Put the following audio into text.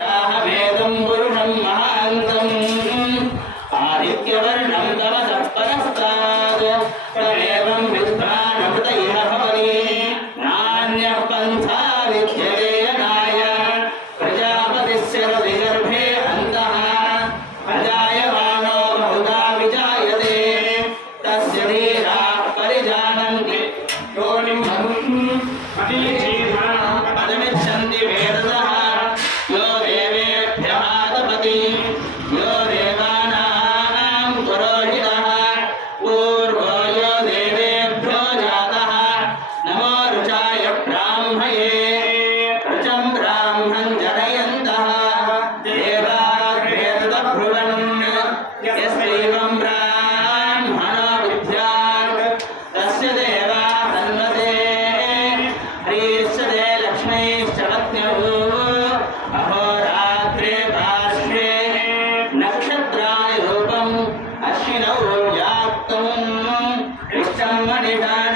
वेदं पुरुषं महान्तम् आदित्यवर्णं तमसः परस्तात् तमेवं विद्वानमृत इह भवति नान्यः पन्था विद्यते यदाय प्रजापतिस्य हृदिगर्भे अन्तः अजायमानो बहुधा विजायते तस्य धीराः परिजानन्ति योनिं पदमिच्छन्ति वेदतः यो देवेभ्यः तपति यो देवानां पुरोहितः पूर्वो यो देवेभ्यो जातः नमो ऋचाय ब्राह्मये ऋचं ब्राह्मं जनयन्तः देवाग्रेतः ब्रुवन् यस्यैवं ब्राह्मणो विद्यात् तस्य देवा तन्वते ह्रीश्च ते लक्ष्मीश्च पत्न्यौ अहोरात्रे पार्श्वे नक्षत्राणि रूपम् अश्विनौ व्याप्तम् इष्टं मणिषाणि